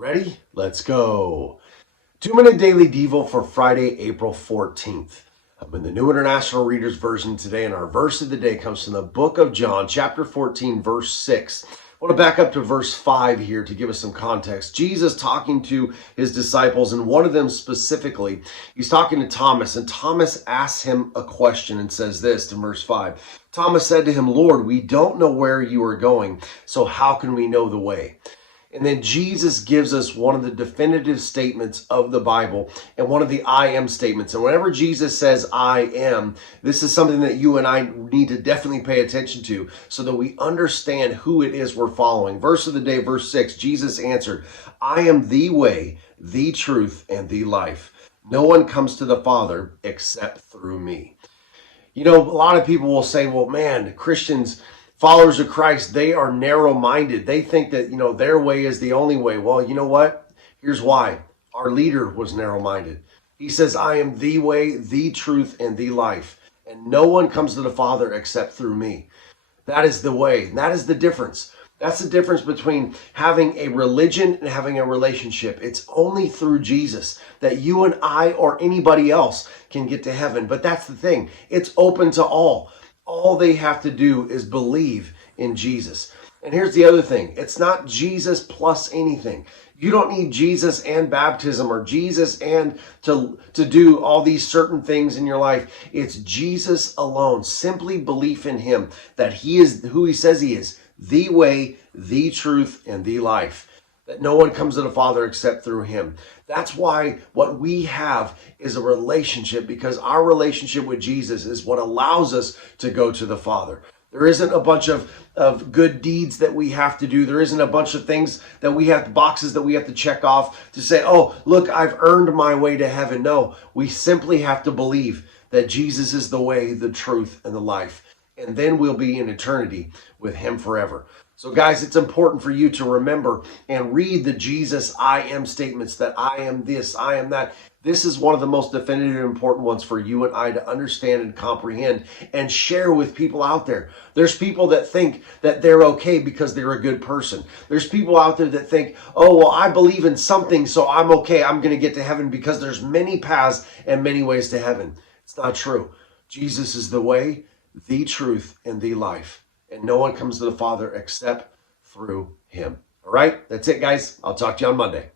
Ready? Let's go. 2-minute daily devo for Friday, April 14th. I'm in the New International Reader's Version today, and our verse of the day comes from the book of John, chapter 14, verse 6. I want to back up to verse 5 here to give us some context. Jesus talking to his disciples, and one of them specifically, he's talking to Thomas, and Thomas asks him a question and says this in verse 5. Thomas said to him, "Lord, we don't know where you are going, so how can we know the way?" And then Jesus gives us one of the definitive statements of the Bible and one of the I am statements. And whenever Jesus says I am, this is something that you and I need to definitely pay attention to so that we understand who it is we're following. Verse of the day, verse 6, Jesus answered, "I am the way, the truth, and the life. No one comes to the Father except through me." You know, a lot of people will say, well, man, Christians, followers of Christ, they are narrow-minded. They think that, their way is the only way. Well, you know what? Here's why. Our leader was narrow-minded. He says, "I am the way, the truth, and the life. And no one comes to the Father except through me." That is the way. That is the difference. That's the difference between having a religion and having a relationship. It's only through Jesus that you and I or anybody else can get to heaven. But that's the thing. It's open to all. All they have to do is believe in Jesus. And here's the other thing. It's not Jesus plus anything. You don't need Jesus and baptism or Jesus and to do all these certain things in your life. It's Jesus alone. Simply belief in him, that he is who he says he is, the way, the truth, and the life. That no one comes to the Father except through him. That's why what we have is a relationship, because our relationship with Jesus is what allows us to go to the Father. There isn't a bunch of good deeds that we have to do. There isn't a bunch of things that we have, boxes that we have to check off to say, oh, look, I've earned my way to heaven. No, we simply have to believe that Jesus is the way, the truth, and the life. And then we'll be in eternity with him forever. So guys, it's important for you to remember and read the Jesus I am statements, that I am this, I am that. This is one of the most definitive and important ones for you and I to understand and comprehend and share with people out there. There's people that think that they're okay because they're a good person. There's people out there that think, oh, well, I believe in something, so I'm okay. I'm going to get to heaven because there's many paths and many ways to heaven. It's not true. Jesus is the way, the truth, and the life. And no one comes to the Father except through him. All right? That's it, guys. I'll talk to you on Monday.